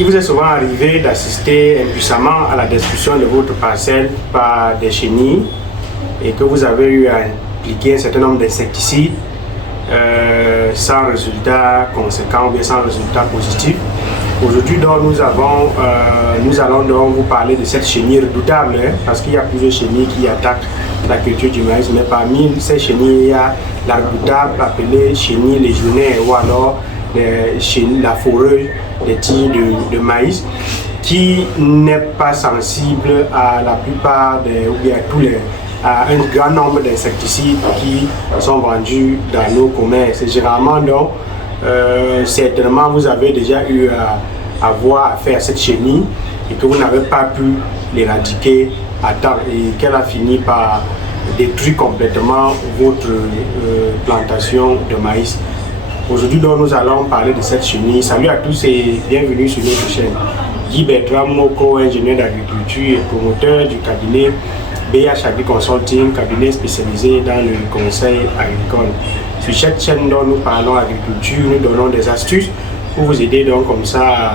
Il vous est souvent arrivé d'assister impuissamment à la destruction de votre parcelle par des chenilles et que vous avez eu à appliquer un certain nombre d'insecticides sans résultat conséquent ou bien sans résultat positif. Aujourd'hui, nous allons donc vous parler de cette chenille redoutable, parce qu'il y a plusieurs chenilles qui attaquent la culture du maïs, mais parmi ces chenilles, il y a la redoutable appelée chenille légionnaire ou alors la foreuse des tiges de maïs, qui n'est pas sensible à la plupart ou bien à un grand nombre d'insecticides qui sont vendus dans nos commerces. Généralement, donc, certainement vous avez déjà eu à avoir affaire à cette chenille et que vous n'avez pas pu l'éradiquer à temps et qu'elle a fini par détruire complètement votre plantation de maïs. Aujourd'hui, nous allons parler de cette chenille. Salut à tous et bienvenue sur notre chaîne. Guy Bertrand Moko, ingénieur d'agriculture et promoteur du cabinet BH Agri Consulting, cabinet spécialisé dans le conseil agricole. Sur cette chaîne dont nous parlons agriculture, nous donnons des astuces pour vous aider donc comme ça à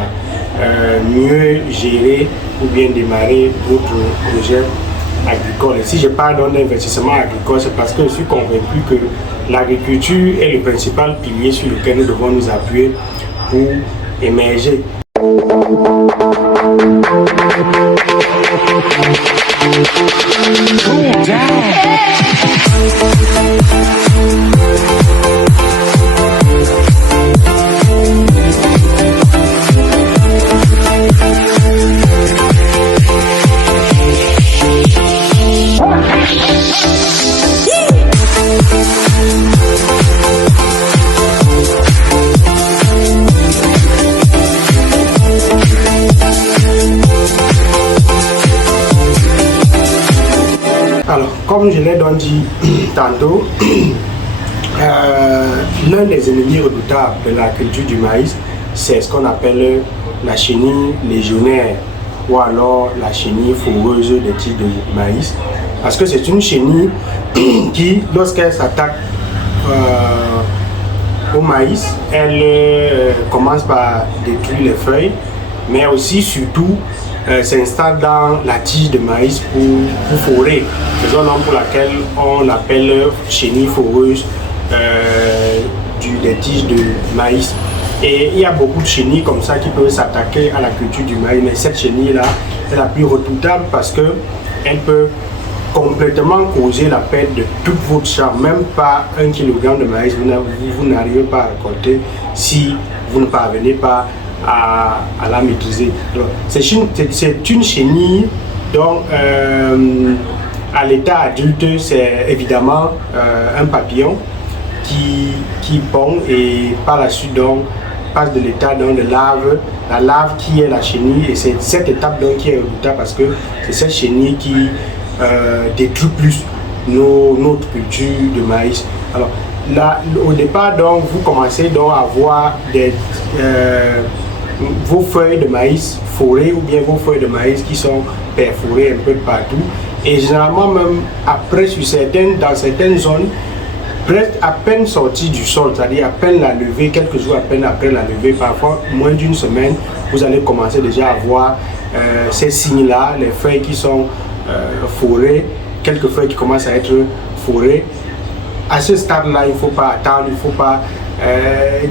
mieux gérer ou bien démarrer votre projet agricole. Et si je parle d'investissement agricole, c'est parce que je suis convaincu que l'agriculture est le principal pilier sur lequel nous devons nous appuyer pour émerger. Alors, comme je l'ai donc dit tantôt, l'un des ennemis redoutables de la culture du maïs, c'est ce qu'on appelle la chenille légionnaire ou alors la chenille foreuse des tiges de maïs. Parce que c'est une chenille qui, lorsqu'elle s'attaque au maïs, elle commence par détruire les feuilles, mais aussi, surtout, s'installe dans la tige de maïs pour forer, raison pour laquelle on l'appelle chenille foreuse des tiges de maïs. Et il y a beaucoup de chenilles comme ça qui peuvent s'attaquer à la culture du maïs, mais cette chenille-là est la plus redoutable parce qu'elle peut complètement causer la perte de toute votre champ. Même pas 1 kg de maïs, vous n'arrivez pas à récolter si vous ne parvenez pas à la maîtriser. C'est une chenille dont à l'état adulte, c'est évidemment un papillon qui pond et par la suite donc passe de l'état de larve, la larve qui est la chenille, et c'est cette étape donc qui est redoutable parce que c'est cette chenille qui détruit plus notre culture de maïs. Alors là, au départ donc vous commencez donc à voir vos feuilles de maïs forées ou bien vos feuilles de maïs qui sont perforées un peu de partout, et généralement même après dans certaines zones presque à peine sortie du sol, c'est-à-dire à peine la levée, quelques jours à peine après la levée, parfois moins d'une semaine, vous allez commencer déjà à voir ces signes-là, les feuilles qui sont forées, quelques feuilles qui commencent à être forées. À ce stade-là, il ne faut pas attendre, il ne faut pas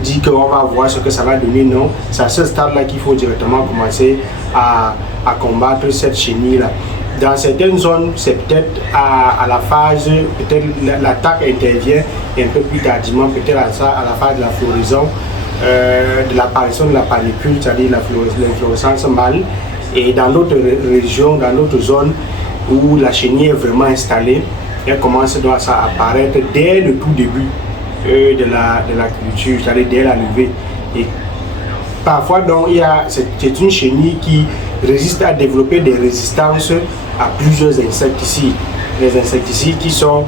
dire qu'on va voir ce que ça va donner, non. C'est à ce stade-là qu'il faut directement commencer à combattre cette chenille-là. Dans certaines zones, c'est peut-être à la phase, peut-être l'attaque intervient un peu plus tardivement, peut-être à la phase de la floraison, de l'apparition de la panicule, c'est-à-dire l'inflorescence mâle. Et dans d'autres régions, dans d'autres zones où la chenille est vraiment installée, elle commence donc à apparaître dès le tout début de la culture, c'est-à-dire dès la levée. Et parfois, donc, c'est une chenille qui résiste à développer des résistances à plusieurs insecticides. Les insecticides qui sont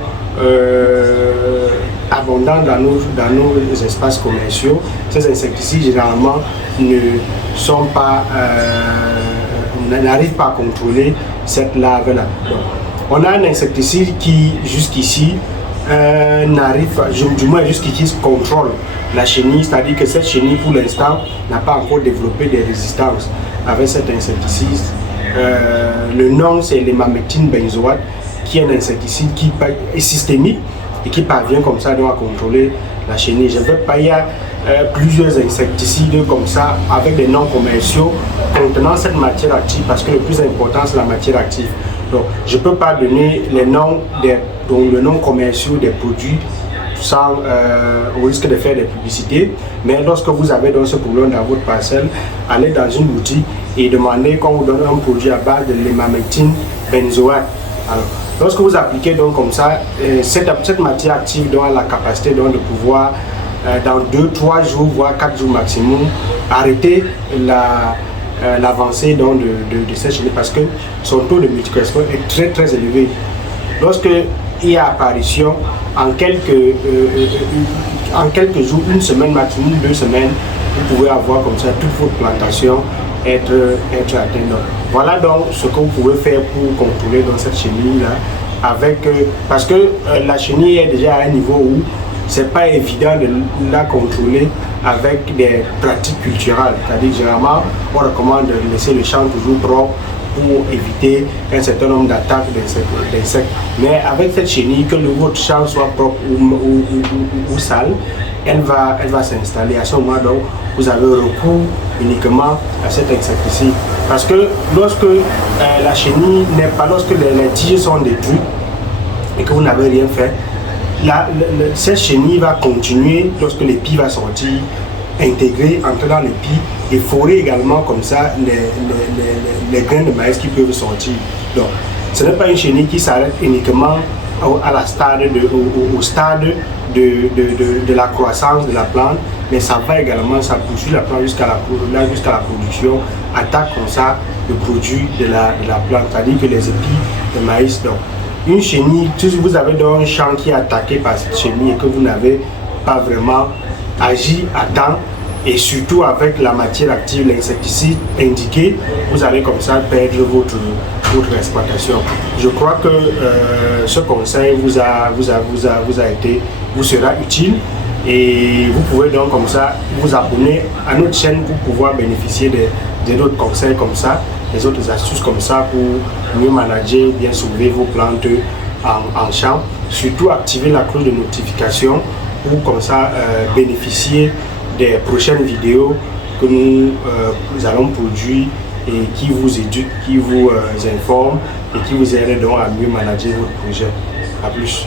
abondants dans nos espaces commerciaux. Ces insecticides, généralement, n'arrivent pas à contrôler cette larve-là. On a un insecticide qui, jusqu'ici, n'arrive, du moins jusqu'ici, contrôle la chenille, c'est-à-dire que cette chenille pour l'instant n'a pas encore développé des résistances avec cet insecticide. Le nom c'est l'emamétine benzoate, qui est un insecticide qui est systémique et qui parvient comme ça donc à contrôler la chenille. Je ne veux pas, il y a plusieurs insecticides comme ça avec des noms commerciaux contenant cette matière active, parce que le plus important c'est la matière active. Donc je ne peux pas donner les noms le nom commerciaux des produits sans au risque de faire des publicités, mais lorsque vous avez donc ce problème dans votre parcelle, allez dans une boutique et demandez qu'on vous donne un produit à base de l'emamétine benzoate. Alors, lorsque vous appliquez donc comme ça, cette matière active donc a la capacité donc de pouvoir dans 2-3 jours voire 4 jours maximum arrêter l'avancée donc de cette chenille, parce que son taux de multiplication est très très élevé. Lorsque il y a apparition, en quelques jours, une semaine maximum, 2 semaines, vous pouvez avoir comme ça toute votre plantation être atteinte. Voilà donc ce que vous pouvez faire pour contrôler dans cette chenille là, parce que la chenille est déjà à un niveau où c'est pas évident de la contrôler avec des pratiques culturelles. C'est-à-dire généralement on recommande de laisser le champ toujours propre pour éviter un certain nombre d'attaques d'insectes. Mais avec cette chenille, que votre champ soit propre ou sale, elle va s'installer. À ce moment donc, vous avez recours uniquement à cet insecticide. Parce que lorsque la chenille n'est pas, lorsque les tiges sont détruites et que vous n'avez rien fait, cette chenille va continuer lorsque l'épi va sortir, intégrer, entrer dans l'épi et forer également comme ça les grains de maïs qui peuvent sortir. Donc, ce n'est pas une chenille qui s'arrête uniquement au stade de la croissance de la plante, mais ça va également, ça poursuit la plante jusqu'à la production, attaque comme ça le produit de la plante, c'est-à-dire que les épis de maïs. Donc, une chenille, si vous avez donc un champ qui est attaqué par cette chenille et que vous n'avez pas vraiment agi à temps, et surtout avec la matière active, l'insecticide indiqué, vous allez comme ça perdre votre exploitation. Je crois que ce conseil vous sera utile, et vous pouvez donc comme ça vous abonner à notre chaîne pour pouvoir bénéficier d'autres conseils comme ça, des autres astuces comme ça pour mieux manager, bien sauver vos plantes en champ. Surtout activer la cloche de notification pour comme ça bénéficier des prochaines vidéos que nous allons produire et qui vous éduquent, qui vous informent et qui vous aident donc à mieux manager votre projet. A plus.